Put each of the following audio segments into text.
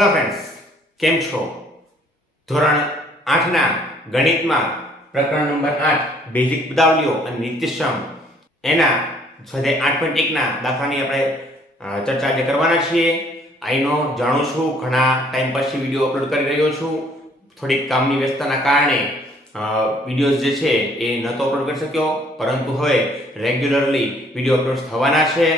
Hello friends, કેમ છો? ધોરણ 8ના ગણિતમાં પ્રકરણ નંબર 8 બેઝિક પદાવલીઓ અને નિત્યસમ એના સ્વાધ્યાય 8.1ના દાખલાની આપણે ચર્ચા જે કરવાના છીએ. આઈનો જાણું છું, ઘણા ટાઈમ પછી વિડીયો અપલોડ કરી રહ્યો છું. થોડીક કામની વ્યસ્તતાના કારણે વિડીયોઝ જે છે એ નહોતો અપલોડ કરી શક્યો, પરંતુ હવે રેગ્યુલરલી વિડીયો અપલોડ થવાના છે.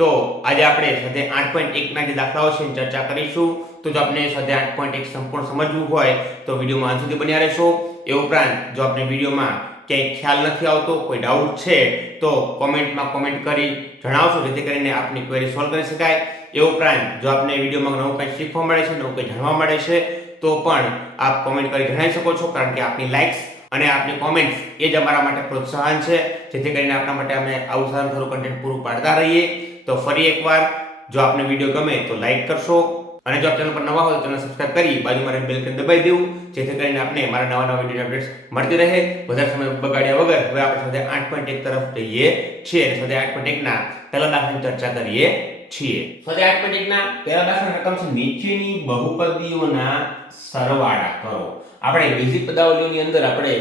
તો આજે આપણે સ્વાધ્યાય 8.1ના જે દાખલાઓ છે એની ચર્ચા કરીશું. તો જો આપણે સ્વાધ્યાય 8.1 સંપૂર્ણ સમજવું હોય તો વિડીયોમાં અંત સુધી બન્યા રહેશો. એ ઉપરાંત જો આપણે વિડીયોમાં ક્યાંય ખ્યાલ નથી આવતો, કોઈ ડાઉટ છે તો કોમેન્ટમાં કોમેન્ટ કરી જણાવશો, જેથી કરીને આપની ક્વેરી સોલ્વ કરી શકાય. એ ઉપરાંત જો આપને વિડીયોમાં નવું કંઈ શીખવા મળે છે, નવું કંઈ જાણવા મળે છે તો પણ આપ કોમેન્ટ કરી જણાવી શકો છો, કારણ કે આપની લાઇક્સ અને આપની કોમેન્ટ્સ એ જ અમારા માટે પ્રોત્સાહન છે, જેથી કરીને આપણા માટે અમે આવું સારું સારું કન્ટેન્ટ પૂરું પાડતા રહીએ. તો ફરી એકવાર જો આપને વિડીયો ગમે તો લાઈક કરશો, અને જો આપ ચેનલ પર નવા હોય તો ચેનલ સબસ્ક્રાઇબ કરી બાજુમાં રહેલ બેલ આઇકન દબાવી દેવું, જેથી કરીને આપને મારા નવા નવા વિડીયો અપડેટ્સ મળતી રહે. વધારે સમય બગાડ્યા વગર હવે આપણે સ્વાધ્યાય 8.1 તરફ જઈએ છીએ અને સ્વાધ્યાય 8.1ના પહેલા દાખલાની ચર્ચા કરીએ છીએ. સ્વાધ્યાય 8.1ના પહેલા દાખલાની રકમ છે નીચેની બહુપદીઓના સરવાળા કરો. આપણે બેઝિક પદાવલીઓની અંદર આપણે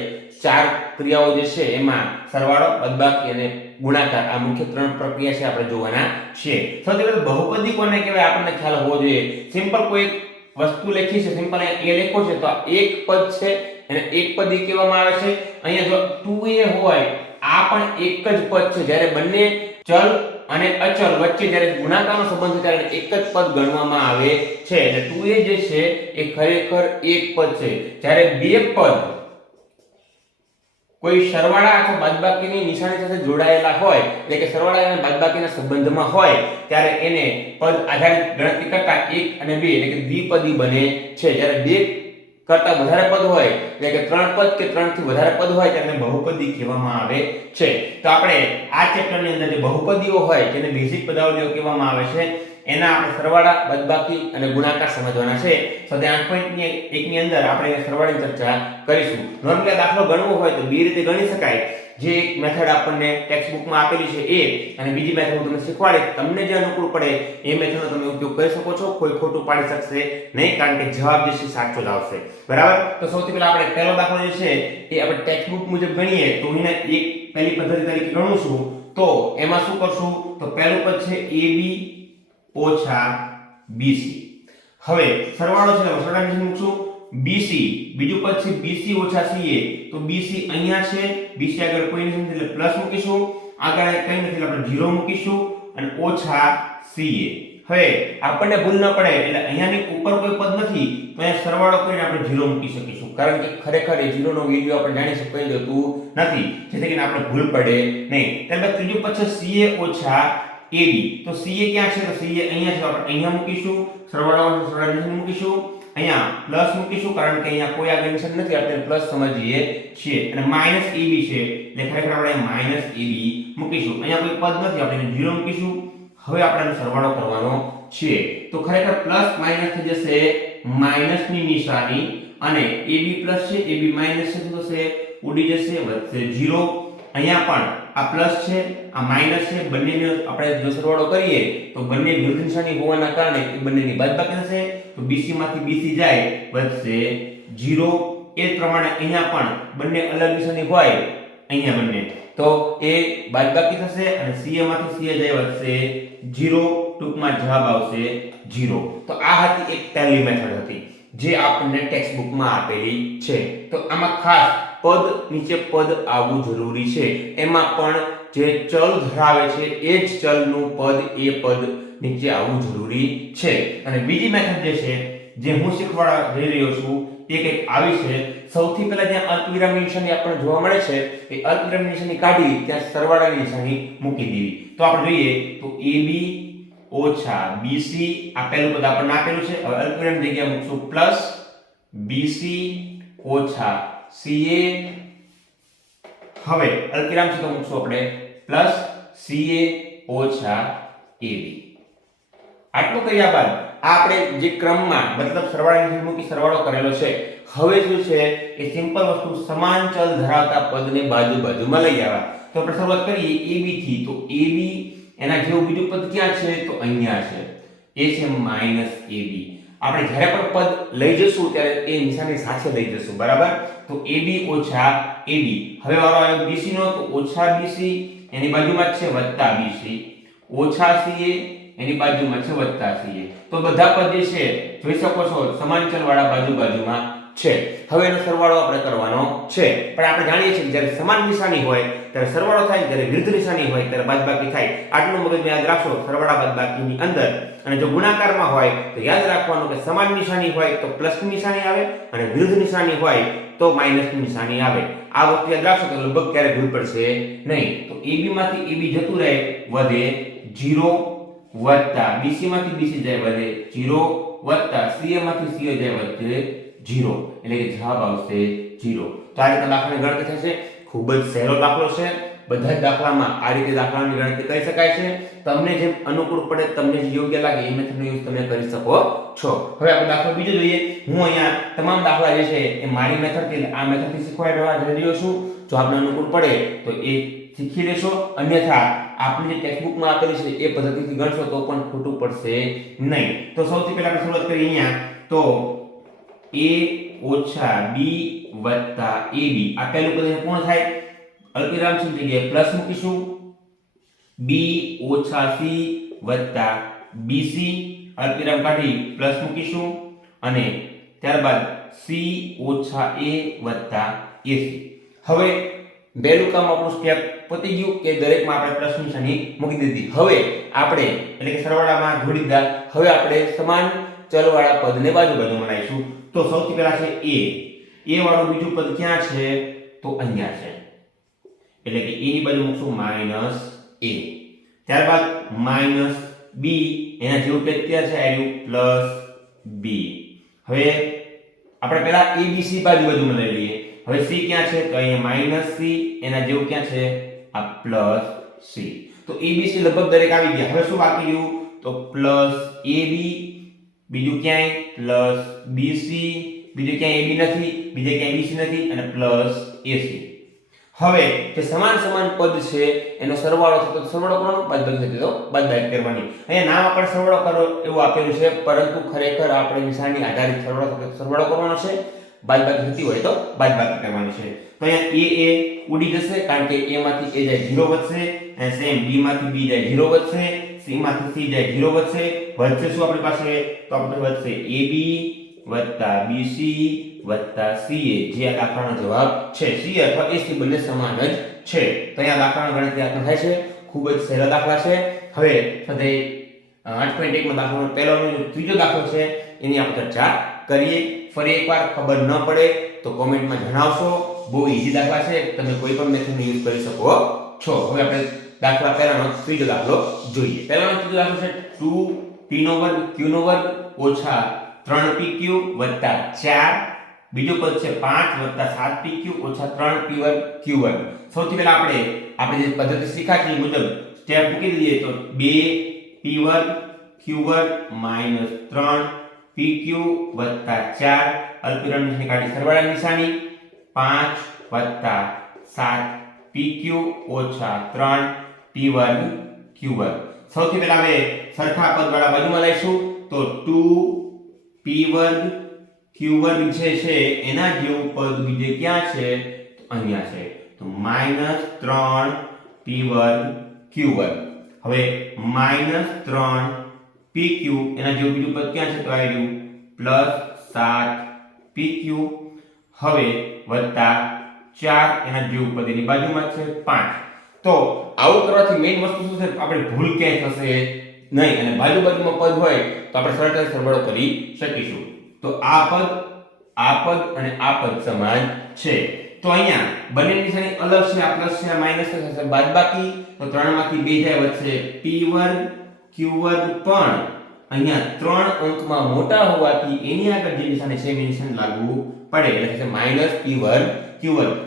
ચાર ક્રિયાઓ જે છે એમાં સરવાળો, બાદબાકી અને ગુણાકાર આ મુખ્ય ત્રણ પ્રક્રિયા છે આપણે જોવાના છે. સૌથી પહેલા બહુપદી કોને કહેવાય આપણને ખ્યાલ હોવો જોઈએ. સિમ્પલ કોઈ વસ્તુ લખી છે, સિમ્પલ એ લખ્યો છે તો આ એક પદ છે એને એક પદી કહેવામાં આવે છે. અહીંયા જો 2a હોય આ પણ એક જ પદ છે. જ્યારે બંને ચલ અને અચલ વચ્ચે જ્યારે ગુણાકારનો સંબંધ છે ત્યારે એક જ પદ ગણવામાં આવે છે. એટલે 2a જે છે એ ખરેખર એક પદ છે. જ્યારે બે પદ કોઈ સરવાળા અથવા બાદબાકીની નિશાની સાથે જોડાયેલા હોય, એટલે કે સરવાળા અને બાદબાકીના સંબંધમાં હોય, ત્યારે એને પદ આધારિત ગણતરી કરતા 1 અને 2 એટલે કે દ્વિપદી બને છે. જ્યારે 2 કરતા વધારે પદ હોય, એટલે કે 3 પદ કે 3 થી વધારે પદ હોય તેને બહુપદી કહેવામાં આવે છે. તો આપણે આ ચેપ્ટરની અંદર જે બહુપદીઓ હોય જેને બેઝિક પદાવલીઓ કહેવામાં આવે છે એના આપણે સરવાળા, બાદબાકી અને ગુણાકાર સમજવાના છે. સ્વાધ્યાય 8.1 ની અંદર આપણે સરવાળાની ચર્ચા કરીશું. નોર્મલી દાખલો ગણવો હોય તો બે રીતે ગણી શકાય. જે એક મેથડ આપણને ટેક્સ્ટ બુકમાં આપેલી છે એ, અને બીજી મેથડ હું તમને શીખવાડીશ. તમને જે અનુકૂળ પડે એ મેથડનો તમે ઉપયોગ કરી શકો છો. કોઈ ખોટું પાડી શકશે નહીં, કારણ કે જવાબ જે છે સાચો જ આવશે. બરાબર? તો સૌથી પહેલા આપણે પહેલો દાખલો જે છે એ આપણે ટેક્સ્ટ બુક મુજબ ગણીએ તો એને એક પહેલી પદ્ધતિ તરીકે ગણું છું. તો એમાં શું કરશું? તો પહેલું પદ છે AB ઓછા BC. હવે સરવાળો છે, સરવાળા નીચે મૂકશું BC. બીજું પદ છે BC ઓછા CA. તો BC અહીંયા છે, BC આગળ કોઈ નથી એટલે પ્લસ મૂકીશું, આગળ કંઈ નથી એટલે આપણે 0 મૂકીશું અને ઓછા CA. હવે આપણને ભૂલ ન પડે એટલે અહીંયાની ઉપર કોઈ પદ નથી તો અહીંયા સરવાળો કરીને આપણે 0 મૂકી શકીશું, કારણ કે ખરેખર એ 0 નો વેલ્યુ આપણે જાણી શકીએ જતું નથી, જેથી કરીને આપણે ભૂલ પડે નહીં. ત્યારબાદ ત્રીજું પદ છે CA ઓછા AB. તો CA ક્યાં છે? તો CA અહીંયા છે, આપણે અહીંયા મૂકીશું, સરવાળો નીચે મૂકીશું, અહીંયા પ્લસ મૂકીશું, કારણ કે અહીંયા કોઈ આગળ નિશાન નથી, આપણે પ્લસ સમજીએ છીએ, અને માઈનસ AB છે એટલે ખરેખર આપણે માઈનસ AB મૂકીશું. અહીંયા કોઈ પદ નથી, આપણે 0 મૂકીશું. હવે આપણે સરવાળો કરવાનો છે તો ખરેખર પ્લસ માઈનસ થઈ જશે માઈનસની નિશાની, અને AB પ્લસ છે, AB માઈનસ છે તો થશે ઉડી જશે, વધશે 0. અહીંયા પણ આ પ્લસ છે, આ માઈનસ છે, બંનેનો આપણે જો સરવાળો કરીએ તો બંને વિરુદ્ધ નિશાની હોવાના કારણે એ બંનેની બાદબાકી થશે. તો BC માંથી BC જાય, વધશે 0. એ જ પ્રમાણે અહીંયા પણ બંને અલગ નિશાની હોય અહીંયા બંને, તો એ બાદબાકી થશે અને CA માંથી CA જાય, વધશે 0. ટૂંકમાં જવાબ આવશે 0. તો આ હતી એક પહેલી મેથડ હતી જે આપણને ટેક્સ્ટ બુકમાં આપેલી છે. તો આમાં ખાસ પદ નીચે પદ આવવું જરૂરી છે. એમાં પણ જે ચલ ધરાવે છે એ જ ચલનું પદ એ પદ નીચે આવવું જરૂરી છે. અને બીજી મેથડ જે છે જે હું શીખવાડવા જઈ રહ્યો છું એ કંઈક આવી છે. સૌથી પહેલા જ્યાં અલ્પવિરામની નિશાની આપણને જોવા મળે છે એ અલ્પવિરામની નિશાની કાઢી ત્યાં સરવાળાની નિશાની મૂકી દેવી. તો આપણે જોઈએ તો AB ઓછા BC આ પહેલું પદ આપણને આપેલું છે. હવે અલ્પવિરામની જગ્યાએ મૂકશું પ્લસ BC ઓછા CA. હવે અલ્પવિરામ છે તો મૂકશું આપણે પ્લસ CA ઓછા AB. આટલું કર્યા બાદ આપણે જે ક્રમમાં મતલબ સરવાળાની નિશાની મૂકી સરવાળો કરેલો છે, હવે શું છે એ સિમ્પલ વસ્તુ સમાન ચલ ધરાવતા પદને બાજુમાં લઈ આવવા. તો આપણે શરૂઆત કરીએ AB થી. તો AB એના જેવું બીજું પદ ક્યાં છે? તો અહીંયા છે, એ છે -AB. આપણે જ્યારે પણ પદ લઈ જશું ત્યારે એ નિશાની સાથે લઈ જશું, બરાબર? તો AB ઓછા AD. હવે વારો આવ્યો BC નો, તો ઓછા BC એની બાજુમાં છે વત્તા BC, ઓછા CA એની બાજુમાં છે વત્તા CA. તો બધા પદ જે છે જોઈ શકો છો સમાંતર વાળા બાજુમાં છે. હવે એનો સરવાળો આપણે કરવાનો છે, પણ આપણે જાણીએ છીએ કે જ્યારે સમાન નિશાની હોય ત્યારે સરવાળો થાય, જ્યારે વિરુદ્ધ નિશાની હોય ત્યારે બાદબાકી થાય. આટલું મગજમાં યાદ રાખશો સરવાળા બાદબાકીની અંદર. અને જો ગુણાકારમાં હોય તો યાદ રાખવાનું કે સમાન નિશાની હોય તો પ્લસની નિશાની આવે અને વિરુદ્ધ નિશાની હોય તો માઈનસની નિશાની આવે. આ વસ્તુ યાદ રાખશો તો લગભગ ક્યારે ભૂલ પડશે નહીં. તો AB માંથી AB જતું રહે, વધે 0 વત્તા BC માંથી BC જાય, વધે 0 વત્તા CA માંથી CA જાય, વધે 0. એટલે કે જવાબ આવશે 0. તો આ રીતના દાખલાની ગણતરી થશે. ખૂબ જ સહેલો દાખલો છે. બધા જ દાખલામાં આ રીતે દાખલાની ગણતરી કરી શકાય છે. તમને જેમ અનુકૂળ પડે, તમને જે યોગ્ય લાગે એ મેથડનો યુઝ તમે કરી શકો છો. હવે આપણે દાખલો બીજો જોઈએ. હું અહીંયા તમામ દાખલા જે છે એ મારી મેથડથી, આ મેથડથી શીખવાડવા જઈ રહ્યો છું. જો આપને અનુકૂળ પડે તો એ શીખી લેશો, અન્યથા આપણી જે ટેક્સ્ટબુકમાં આપેલી છે એ પદ્ધતિથી ગણશો તો પણ ખોટું પડશે નહીં. તો સૌથી પહેલા આપણે શરૂઆત કરીએ અહીંયા. તો A ઓછા B વત્તા AB, આ પહેલું પદ પૂર્ણ થાય. અલ્પવિરામ ચિહ્ન જગ્યાએ પ્લસ મૂકીશું. B ઓછા C વત્તા BC, અલ્પવિરામ કાઢી પ્લસ મૂકીશું. અને ત્યારબાદ C ઓછા A વત્તા AC. હવે પહેલું કામ આપણું સ્ટેપ પતી ગયું કે દરેકમાં આપણે પ્લસ નિશાની મૂકી દીધી. હવે આપણે એટલે કે સરવાળામાં જોડી દીધા. હવે આપણે સમાન ચલવાળા પદને બાજુ બનાવીશું. તો સૌથી પહેલા છે A વાળું બીજું પદ ક્યાં છે? તો અહીંયા છે. એટલે કે A ની બાજુ મૂકશું -A. ત્યારબાદ -B એના જેવું પેજ ક્યાં છે? આવ્યું +B. હવે આપણે પહેલા ABC બાજુમાં લઈ લઈએ. હવે C ક્યાં છે? તો અહીંયા -C એના જેવું ક્યાં છે? આ +C. તો ABC લગભગ દરેક આવી ગયા. હવે શું બાકી રહ્યું? તો +AB, બીજું ક્યાંય +BC, બીજું ક્યાંય AB નથી, બીજે ક્યાંય BC નથી, અને +AC. હવે જે સમાન પદ છે એનો સરવાળો છે, તો સરવાળો કરવાનો, બાદબાકી થતી તો બાદબાકી કરવાની. અહીંયા નામ આપણે સરવાળો કરો એવું આપેલું છે, પરંતુ ખરેખર આપણે નિશાની આધારિત સરવાળો કરવાનો છે. બાદબાકી થતી હોય તો બાદબાકી કરવાની છે. તો અહીંયા A ઉડી જશે કારણ કે A માંથી A જાય 0 વધશે, અને સેમ B માંથી B જાય 0 વધશે, C માંથી C જાય 0 વધશે. વધશે શું આપણી પાસે? તો આપણે વધશે AB વત્તા BC વત્તા CA, જે આ દાખલાનો જવાબ છે. CA અથવા AC બંને સમાન જ છે. તો અહીંયા દાખલાની ગણતરી આ થાય છે. ખૂબ જ સહેલા દાખલા છે. હવે સાથે 8.1 માં દાખલાનો પહેલો અને ત્રીજો દાખલો છે એની આપણે ચર્ચા કરીએ. ફરી એકવાર ખબર ન પડે તો કોમેન્ટમાં જણાવશો. બહુ ઈઝી દાખલા છે, તમે કોઈ પણ મેથડનો યુઝ કરી શકો છો. હવે આપણે દાખલા પહેલાનો ત્રીજો દાખલો જોઈએ. પહેલાનો ત્રીજો દાખલો છે 2p² q² ઓછા 3pq વત્તા 4. બીજો પદ છે 5 વત્તા 7pq ઓછા 3p² q². સૌથી પહેલા આપણે જે પદ્ધતિ શીખ્યા છે એ મુજબ સ્ટેપ મૂકી દઈએ. તો 2p² q² -3pq વત્તા 4, અલ્પવિરામ નિશાની કાઢી સરવાળા નિશાની, 5 વત્તા 7pq ઓછા 3p² q². સૌથી પહેલા હવે સરખા પદ વાળા બાજુમાં લઈશું. તો 2p² q² જે છે એના જેવું પદ બીજે ક્યાં છે? તો અહીંયા છે. તો -3p² q². હવે -3pq એના જેવું બીજું પદ ક્યાં છે? તો આવ્યું +7pq. હવે વત્તા 4 એના જેવું પદ એની બાજુમાં છે 5. તો આવું કરવાથી મેઈન વસ્તુ શું છે? આપણે ભૂલ ક્યાંય થશે નહીં, અને બાજુમાં પદ હોય તો આપણે સરળતાથી સરવાળો કરી શકીશું. તો આ પદ અને આ પદ સમાન છે. તો અહીંયા બંને નિશાની અલગ છે. આ પ્લસ છે, આ માઈનસ છે, થશે બાદબાકી. તો 3 માંથી 2 જાય, વધશે p² q² પણ અહીંયા 3 અંકમાં મોટા હોવાથી એની આગળ જે નિશાની છે એ નિશાની લાગુ પડે, એટલે થશે -p² q².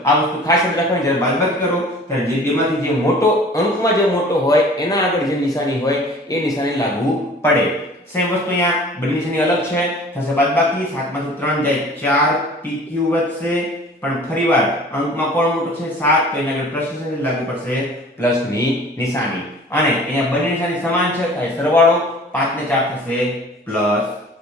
આ વસ્તુ ખાસ યાદ રાખવાની. જ્યારે બાદબાકી કરો ત્યારે જે બેમાંથી જે મોટો અંકમાં જે મોટો હોય એના આગળ જે નિશાની હોય એ નિશાની લાગુ પડે. સેમ વસ્તુ અહીંયા બંને નિશાની અલગ છે, થશે બાદબાકી. 7 માંથી 3 જાય, 4pq વધશે, પણ ફરીવાર અંકમાં કોણ મોટું છે? 7, તો એના આગળ પ્લસ નિશાની લાગુ પડશે, પ્લસની નિશાની. અને અહીંયા બંને નિશાની સમાન છે, થાય સરવાળો. 5 ને 4 થશે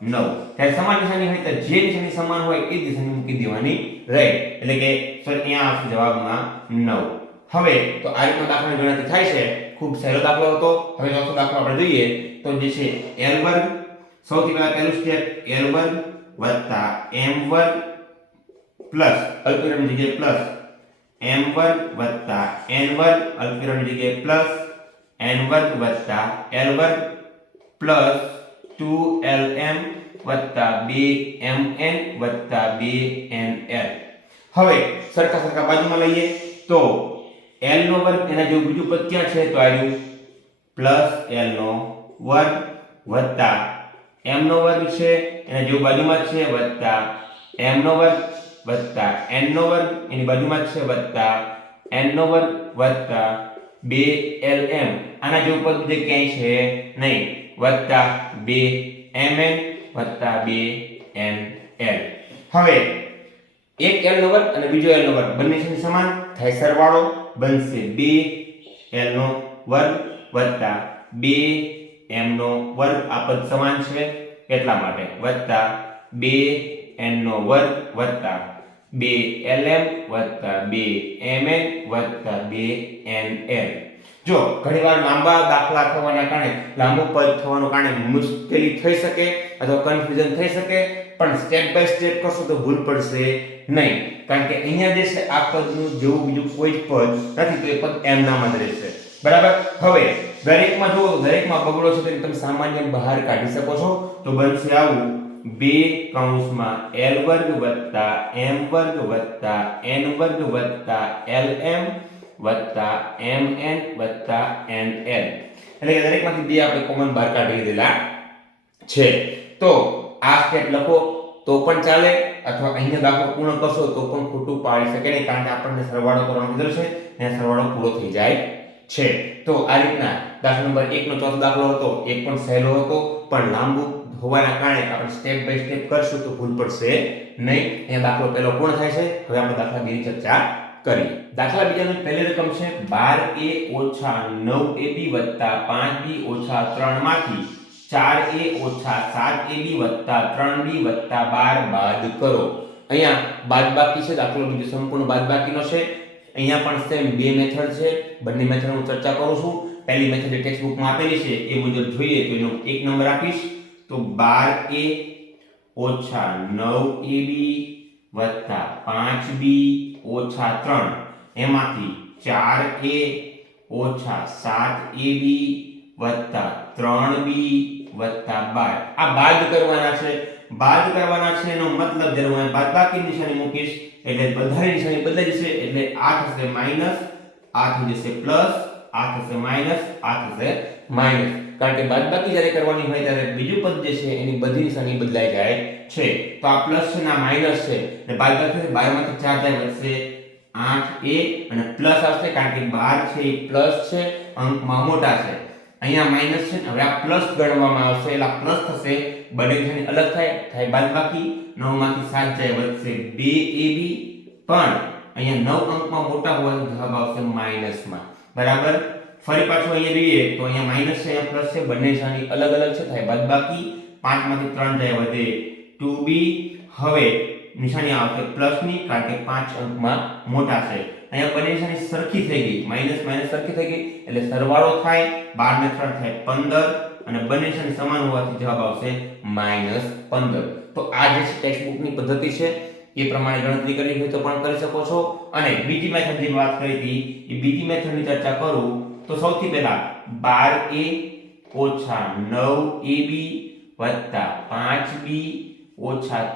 9 ત્યારે સમાન નિશાની હોય તો જે નિશાની સમાન હોય એ નિશાની મૂકી દેવાની રહે એટલે કે સર અહીંયા આવશે જવાબમાં 9 હવે તો આ રીતનો દાખલાની ગણતરી થાય છે ખૂબ સહેલો દાખલો હતો હવે ચોથો દાખલો આપણે જોઈએ તો જે છે l વર્ગ સૌથી પહેલા પહેલું સ્ટેપ l વર્ગ m વર્ગ પ્લસ અલ્પવિરામની જગ્યાએ પ્લસ m વર્ગ n વર્ગ અલ્પવિરામની જગ્યાએ પ્લસ n વર્ગ l વર્ગ પ્લસ 2lm 2mn 2nl હવે સરખા બાજુમાં લઈએ તો l નો વર્ગ એના જેવું બીજું પદ ક્યાં છે તો આવ્યું પ્લસ l નો વર્ગ વત્તા m નો વર્ગ છે એના જેવું બાજુમાં છે વત્તા m નો વર્ગ વત્તા n નો વર્ગ એની બાજુમાં છે વત્તા n નો વર્ગ વત્તા 2lm આના જેવું પદ બીજે ક્યાંય છે નહીં વત્તા 2mn વત્તા 2nl હવે એક l નો વર્ગ અને બીજો l નો વર્ગ બંને છે સમાન થાય સરવાળો બનશે 2l નો વર્ગ વત્તા 2m નો વર્ગ આ પદ સમાન છે એટલા માટે વત્તા 2n નો વર્ગ વત્તા 2lm વત્તા 2mn વત્તા 2nl જો ઘણીવાર લાંબા દાખલા થવાના કારણે લાંબુ પદ થવાનું કારણે મુશ્કેલી થઈ શકે અથવા કન્ફ્યુઝન થઈ શકે પણ સ્ટેપ બાય સ્ટેપ કરશો તો ભૂલ પડશે નહીં કારણ કે અહીંયા જે છે આ પદનું જેવું બીજું કોઈ જ પદ નથી તો એ પદ m નામાં જ રહેશે બરાબર હવે દરેકમાં જો દરેકમાં બગડો છે તો તમે સામાન્ય બહાર કાઢી શકો છો તો બનશે આવું 2 કૌંસમાં l વર્ગ વત્તા m વર્ગ વત્તા n વર્ગ વત્તા lm વત્તા mn વત્તા nl એટલે કે દરેકમાંથી બે આપણે કોમન બહાર કાઢી લીધેલા છે તો આ સ્ટેપ લખો તો પણ ચાલે અથવા અહીંયા દાખલો પૂર્ણ કરશો તો પણ ખોટું પાડી શકે નહીં કારણ કે આપણને સરવાળો કરવાનો કીધેલો છે અને સરવાળો પૂરો થઈ જાય છે તો આ રીતના દાખલા નંબર 1 નો ચોથો દાખલો હતો એ પણ સહેલો હતો પણ લાંબુ હોવાના કારણે આપણે સ્ટેપ બાય સ્ટેપ કરશું તો ભૂલ પડશે નહીં અહીંયા દાખલો પહેલો પૂર્ણ થાય છે હવે આપણે દાખલા 2 ની ચર્ચા કરીએ દાખલા બીજાની પહેલી રકમ છે 12a - 9ab + 5b - 3 માંથી 4a - 7ab + 3b + 12 બાદ કરો અહીંયા બાદબાકી છે દાખલો બીજો સંપૂર્ણ બાદબાકીનો છે અહીંયા પણ સેમ બે મેથડ છે બંને મેથડ હું ચર્ચા કરું છું પહેલી મેથડ જે ટેક્સ્ટ બુકમાં આપેલી છે એ મુજબ જોઈએ તો એનો એક નંબર આપીશ તો 12a - 9ab + 5b - 3 એમાંથી 4a - 7ab + 3b + 12 આ બાદ કરવાના છે એનો મતલબ જ્યારે હું બાદબાકી નિશાની મૂકીશ એટલે બધાની નિશાની બદલાઈ જશે એટલે આ થશે માઈનસ આ થઈ જશે પ્લસ આ થશે માઈનસ આ થશે માઈનસ કારણ કે બાદબાકી જ્યારે કરવાની હોય ત્યારે બીજું પદ જે છે એની બધી નિશાની બદલાઈ જાય છે તો આ પ્લસ છે ને આ માઈનસ છે એટલે બાદબાકી 12 માંથી 4 જાય વધશે 8a અને પ્લસ આવશે કારણ કે 12 છે એ પ્લસ છે અંકમાં મોટા છે અહીંયા માઈનસ છે હવે આ પ્લસ ગણવામાં આવશે એટલે આ પ્લસ થશે બંને નિશાની અલગ થાય બાદબાકી 9 માંથી 7 જાય વધશે 2ab પણ અહીંયા 9 અંકમાં મોટા હોવાથી જવાબ આવશે માઈનસમાં બરાબર ફરી પાછું અહીંયા જોઈએ તો અહીંયા માઈનસ છે અહીંયા પ્લસ છે બંને નિશાની અલગ છે થાય બાદબાકી 5 માંથી 3 જાય વધે 2b હવે નિશાની આવશે પ્લસ ની કારણ કે 5 અંકમાં મોટા છે અહીંયા બંને નિશાની સરખી થઈ ગઈ માઈનસ સરખી થઈ ગઈ એટલે સરવાળો થાય 12 ને 3 થાય 15 અને બંને નિશાની સમાન હોવાથી જવાબ આવશે -15 તો આ જે ટેક્સ્ટ બુકની પદ્ધતિ છે એ પ્રમાણે ગણતરી કરવી હોય તો પણ કરી શકો છો અને બીજી મેથડ જે વાત કરી હતી એ બીજી મેથડની ચર્ચા કરું તો સૌથી પહેલા 12a - 9ab + 5b -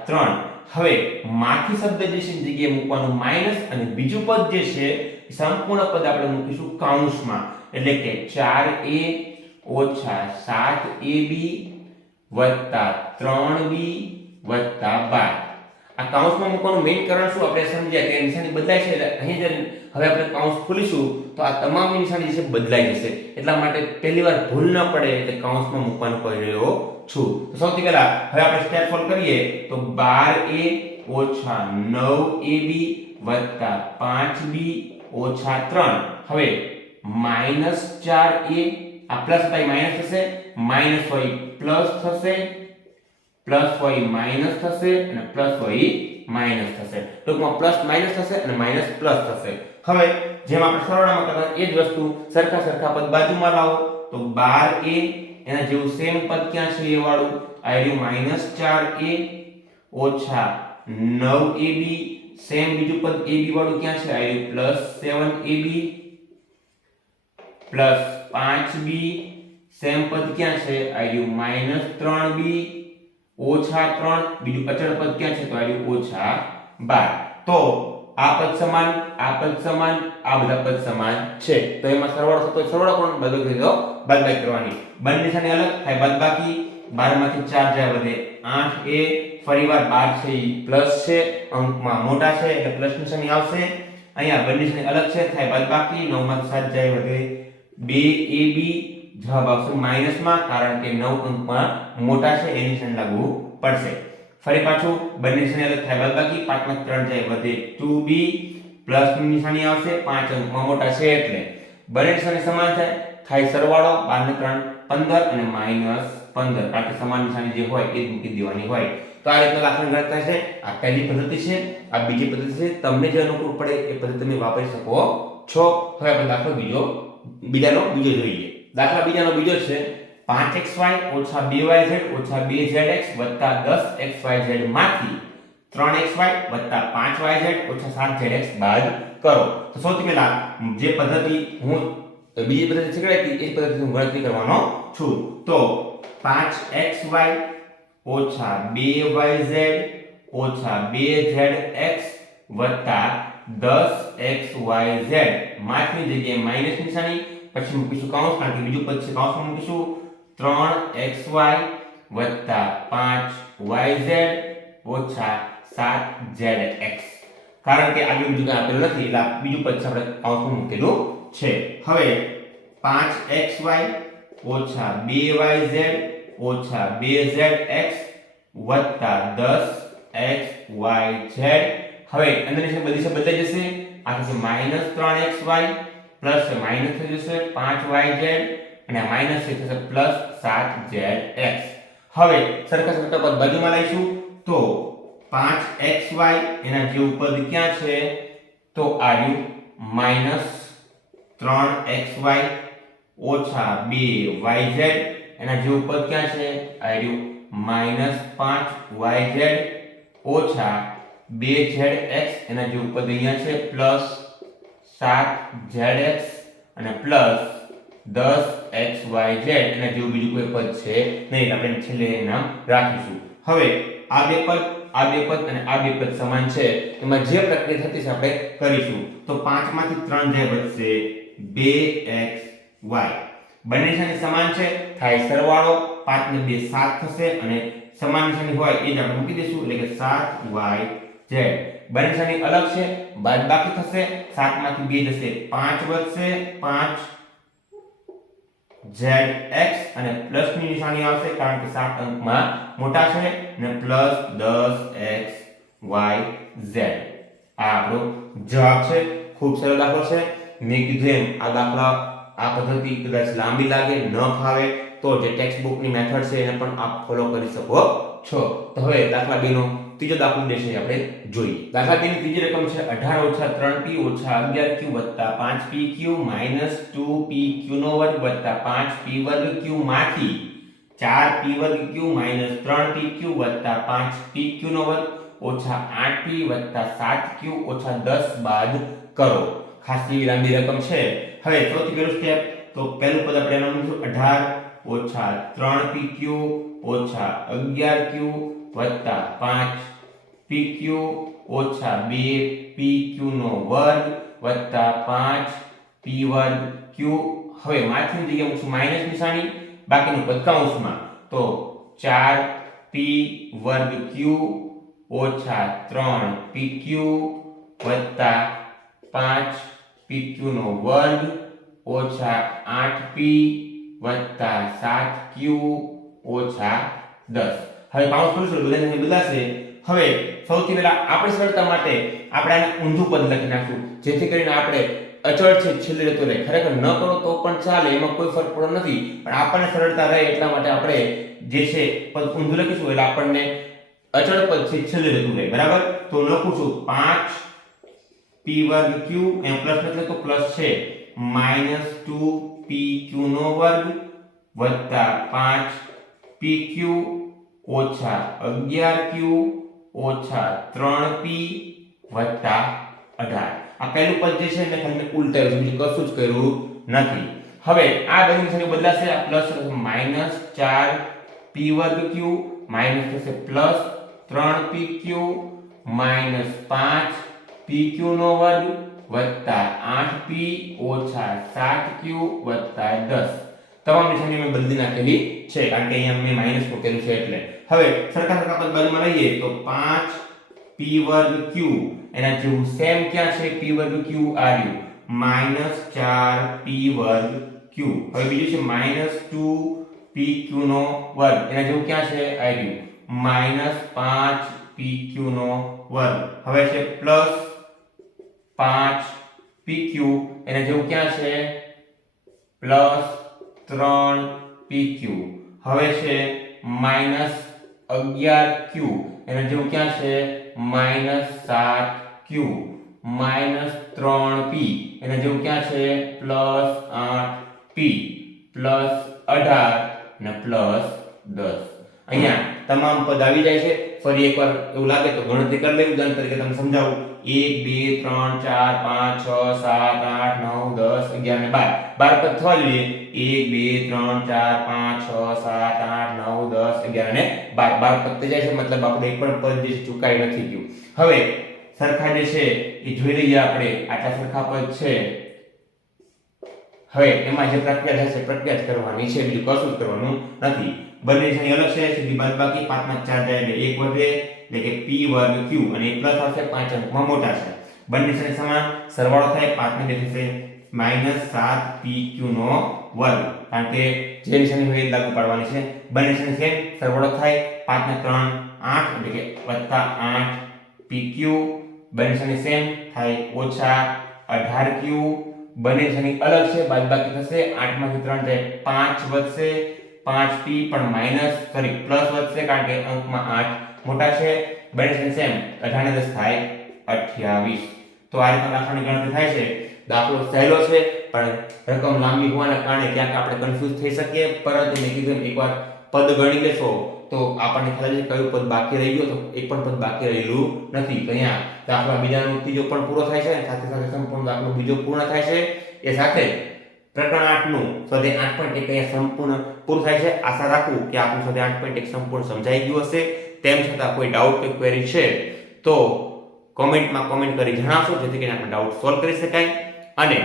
3 હવે માંથી શબ્દ જે છે જગ્યાએ મૂકવાનું માઈનસ અને બીજું પદ જે છે સંપૂર્ણ પદ આપણે મૂકીશું કૌંસમાં એટલે કે 4a - 7ab + 3b + 12 આ કૌંસમાં મૂકવાનું મેઈન કારણ શું આપણે સમજ્યા કે નિશાની બદલાય છે એટલે અહીં જ્યારે હવે આપણે કૌંસ ખોલીશું તો આ તમામ નિશાની જે છે બદલાઈ જશે એટલા માટે પહેલીવાર ભૂલ ન પડે એટલે કૌંસમાં મૂકવાનું કહી રહ્યો છું તો સૌથી પહેલા હવે આપણે સ્ટેપ સોલ્વ કરીએ તો 12a - 9ab + 5b - 3 હવે -4a આ પ્લસ બાય માઈનસ થશે માઈનસ હોય પ્લસ થશે પ્લસ હોય ઈ માઇનસ થશે અને પ્લસ હોય ઈ માઇનસ થશે. ટૂંકમાં પ્લસ માઇનસ થશે અને માઇનસ પ્લસ થશે. હવે જેમ આપણે સરવાળામાં કરતા એ જ વસ્તુ સરખા પદ બાજુમાં લાવો તો 12a એના જેવું સેમ પદ ક્યાં છે એ વાળું આ રહ્યું -4a ઓછા 9ab સેમ બીજું પદ ab વાળું ક્યાં છે આ રહ્યું +7ab પ્લસ 5b સેમ પદ ક્યાં છે આ રહ્યું -3b ઓછા 3 બીજું અચળ પદ ક્યાં છે તો આ રહ્યું -12. તો આ પદ સમાન આ પદ સમાન આ બધા પદ સમાન છે. તો એમાં સરવાળો થતો સરવાળો કોણ બાદબાકી તો બાદબાકી કરવાની. બંને નિશાની અલગ થાય બાદબાકી 12 માંથી 4 જાય વધે 8a ફરીવાર 12 છે ઈ પ્લસ છે અંકમાં મોટા છે એટલે પ્લસ નિશાની આવશે. અહીંયા બંને નિશાની અલગ છે થાય બાદબાકી 9 માંથી 7 જાય વધે 2ab જવાબ આવશે માઈનસમાં કારણ કે 9 અંકમાં મોટા છે એની નિશાની લાગુ પડશે. ફરી પાછું બંને નિશાની અલગ થાય બાદબાકી 5 માંથી 3 જાય વધે 2b પ્લસ ની નિશાની આવશે 5 અંકમાં મોટા છે એટલે બંને નિશાની સમાન થાય સરવાળો 12 ને 3 15 અને -15 કારણ કે સમાન નિશાની જે હોય એ જ મૂકી દેવાની હોય. તો આ રીતના દાખલા ગણતા છે. આ પહેલી પદ્ધતિ છે આ બીજી પદ્ધતિ છે. તમને જે અનુકૂળ પડે એ પદ્ધતિ તમે વાપરી શકો છો. હવે આપણે દાખલો બીજાનો બીજો જોઈએ. દાખલા બીજાનો બીજો છે 5xy ઓછા 2yz ઓછા 2zx વત્તા 10xyz માંથી 3xy વત્તા 5yz ઓછા 7zx બાદ કરો. તો સૌથી પહેલા જે પદ્ધતિ હું બીજી પદ્ધતિ શીખવાડી હતી એ પદ્ધતિ હું ગણતરી કરવાનો છું. તો 5xy ઓછા 2yz ઓછા 2zx વત્તા 10xyz માંથી જગ્યાએ માઈનસ નિશાની પછી મૂકીશું કૌંસ કારણ કે બીજું પદ છે કૌંસમાં મૂકીશું 3xy વત્તા 5yz ઓછા 7zx કારણ કે આગળ બીજું કંઈ આપેલું નથી એટલે બીજું પદ છે આપણે કૌંસમાં મૂકેલું છે. હવે 5xy ઓછા 2yz ઓછા 2zx વત્તા 10xyz હવે અંદરની છે બધી છે બદલાઈ જશે. આ થશે -3xy પ્લસ છે માઈનસ થઈ જશે 5yz અને માઈનસ થશે પ્લસ 7zx. હવે સરખા પદ બાજુમાં લાવીશું તો 5xy એના જેવું પદ ક્યાં છે તો આ રહ્યું -3xy ઓછા 2yz એના જેવું પદ ક્યાં છે આ રહ્યું -5yz ઓછા 2zx એના જેવું પદ અહીંયા છે પ્લસ 7zx અને પ્લસ 10xyz એના જેવું બીજું કોઈ પદ છે નહીં આપણે છેલ્લે નામ રાખીશું. હવે આ બે પદ અને આ બે પદ સમાન છે એમાં જે પ્રક્રિયા થતી છે આપણે કરીશું. તો 5 માંથી 3 જે વધશે 2xy બંને નિશાની સમાન છે થાય સરવાળો 5 ને 2 7 થશે અને સમાન નિશાની હોય એ જ આપણે મૂકી દઈશું એટલે કે 7yz. બંને નિશાની અલગ છે બાદબાકી થશે 7 માંથી 2 જશે 5 વધશે 5zx અને પ્લસ ની નિશાની આવશે કારણ કે 7 અંકમાં મોટા છે અને પ્લસ 10xyz. આ આપણો જવાબ છે. ખૂબ સરળ દાખલો છે. મેં કીધું એમ આ દાખલા આ પદ્ધતિ કદાચ લાંબી લાગે ન ફાવે તો જે ટેક્સ્ટ બુકની મેથડ છે એને પણ આપ ફોલો કરી શકો છો. તો હવે દાખલા 2 નો ત્રીજો દાખલો છે આપણે જોઈએ. દાખલા 2 ની ત્રીજી રકમ છે 18 - 3p - 11q + 5pq - 2pq નો વર્ગ + 5p વર્ગ q માંથી 4p વર્ગ q - 3pq + 5pq નો વર્ગ ઓછા 8p + 7q ઓછા 10 બાદ કરો. ખાસી લાંબી રકમ છે. હવે સૌથી પહેલું સ્ટેપ તો પહેલું પદ આપણે એનું મૂકીશું 18 - 3pq ઓછા 11q વત્તા 5pq ઓછા 2pq નો વર્ગ વત્તા 5p વર્ગ q. હવે માથની જગ્યાએ મૂકશું માઈનસ નિશાની બાકીનું પદ કૌંસમાં તો 4p વર્ગ q ઓછા 3pq વત્તા 5pq નો વર્ગ ઓછા 8p વત્તા 7q ઓછા 10. હવે કૌંસ ખોલીશું બધાને બદલાશે. હવે સૌથી પહેલા આપણી સરળતા માટે આપણે આને ઊંધું પદ લખી નાખશું જેથી કરીને આપણે અચળ છે છેલ્લે રહેતો રહે. ખરેખર ન કરો તો પણ ચાલે, એમાં કોઈ ફરક પડતો નથી, પણ આપણને સરળતા રહે એટલા માટે આપણે જે છે પદ ઊંધું લખીશું એટલે આપણને અચળ પદ છે છેલ્લે રહેતું રહે. બરાબર, તો લખું છું 5p વર્ગ q, એમ પ્લસ એટલે તો પ્લસ છે -2pq નો વર્ગ વત્તા 5pq ઓછા 11q ઓછા 3p વત્તા 18. આ પહેલું પદ જે છે એને ખાલી ઉલટાયું છે, બીજું કશું જ કર્યું નથી. હવે આ બધી નિશાની બદલાશે, આ પ્લસ -4p વર્ગ q માઈનસ થશે પ્લસ 3pq માઈનસ 5pq નો વર્ગ વત્તા 8p ઓછા 7q વત્તા 10. તમામ નિશાની મેં બદલી નાખેલી છે કારણ કે અહીંયા મેં માઈનસ મૂકેલું છે એટલે. હવે સરખા સરખા પદ બાજુમાં લઈએ તો 5p વર્ગ q એના જેવું સેમ ક્યાં છે, p વર્ગ q આવ્યું -4p વર્ગ q. હવે બીજું છે -2pq નો વર્ગ એના જેવું ક્યાં છે, આવ્યું -5pq નો વર્ગ. હવે છે +5pq એના જેવું ક્યાં છે, +3pq. હવે છે -11q એના જેવું ક્યાં છે, -7q. -3p એના જેવું ક્યાં છે, +8p. +18 ને +10. અહીંયા તમામ પદ આવી જાય છે. ફરી એકવાર એવું લાગે તો ગણતરી કરી લેવી. ઉદાહરણ તરીકે તમને સમજાવું. 1 2 3 4 5 6 7 8 9 10 11 ને 12 પદ થવા જોઈએ. 1 2 3 4 5 6 7 8 9 10 11 ને 12 પદ થઈ જાય છે. મતલબ આપણે એક પણ પદ જે ચૂકાઈ નથી ગયું. હવે સરખા જે છે એ જોઈ લઈએ આપણે. આટલા સરખા પદ છે. હવે એમાં જે પ્રક્રિયા થશે પ્રક્રિયા જ કરવાની છે, બીજું કશું જ કરવાનું નથી. બંને નિશાની અલગ છે, સીધી બાદબાકી 5 માં 4 જાય એટલે 1 વધે એટલે કે p વર્ગ q અને પ્લસ આવશે 5 અંકમાં મોટા છે. બંને નિશાની સમાન, સરવાળો થાય 5 ને 2 થશે -7pq નો વર્ગ, કારણ કે જે નિશાની હોય એ લાગુ પાડવાની છે. બંને નિશાની સેમ, સરવાળો થાય 5 ને 3 8 એટલે કે +8pq. બંને નિશાની સેમ થાય -18q. બંને નિશાની અલગ છે, બાદબાકી થશે 8 માંથી 3 જાય 5 વધશે 5p પણ પ્લસ વધશે કારણ કે અંકમાં 8 મોટા છે. બંને નિશાની સેમ, 18 ને 10 થાય 28. તો આ રીતે દાખલાની ગણતરી થાય છે. દાખલો સહેલો છે પણ રકમ લાંબી હોવાના કારણે ક્યાંક આપણે કન્ફ્યુઝ થઈ શકીએ, પરંતુ મેં કીધું એકવાર પદ ગણી લેશો તો આપણને ખ્યાલ છે કયું પદ બાકી રહી ગયું. તો એક પણ પદ બાકી રહેલું નથી. તો અહીંયા દાખલા બીજાનો ત્રીજો પણ પૂરો થાય છે, સાથે સાથે સંપૂર્ણ દાખલો બીજો પૂર્ણ થાય છે. એ સાથે પ્રકરણ 8 નું સ્વાધ્યાય 8.1 અહીંયા સંપૂર્ણ પૂરું થાય છે. આશા રાખું કે આપનું સ્વાધ્યાય 8.1 સંપૂર્ણ સમજાઈ ગયું હશે. તેમ છતાં કોઈ ડાઉટ કે ક્વેરી છે તો કોમેન્ટમાં કોમેન્ટ કરી જણાવશો, જેથી કરીને આપણે ડાઉટ સોલ્વ કરી શકાય. અને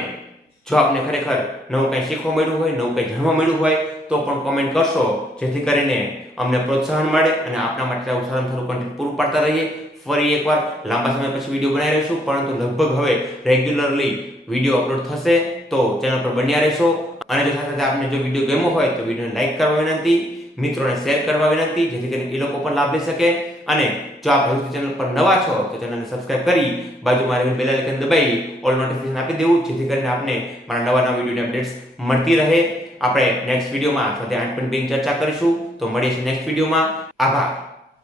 જો આપને ખરેખર નવું કંઈ શીખવા મળ્યું હોય, નવું કંઈ જાણવા મળ્યું હોય તો પણ કોમેન્ટ કરશો, જેથી કરીને અમને પ્રોત્સાહન મળે અને આપના માટે આવું સારામાં સારું કન્ટેન્ટ પૂરું પાડતા રહીએ. ફરી એકવાર લાંબા સમય પછી વિડીયો બનાવી રહીશું, પરંતુ લગભગ હવે રેગ્યુલરલી વિડીયો અપલોડ થશે. તો ચેનલ પર બન્યા રહેશો. અને જો સાથે આપને જો વિડીયો ગમ્યો હોય તો વિડીયોને લાઈક કરવા વિનંતી, મિત્રોને શેર કરવા વિનંતી, જેથી કરીને એ લોકો પણ લાભ લઈ શકે. અને જો આપ હજુ ચેનલ પર નવા છો તો ચેનલને સબસ્ક્રાઇબ કરી બાજુમાં રહેલું બેલ આઇકન દબાવી ઓલ નોટિફિકેશન આપી દેવું, જેથી કરીને આપને મારા નવા વિડીયોની અપડેટ્સ મળતી રહે. આપણે નેક્સ્ટ વિડીયોમાં સ્વાધ્યાય 8.2 ચર્ચા કરીશું. તો મળીએ છીએ નેક્સ્ટ વિડીયોમાં. આભાર.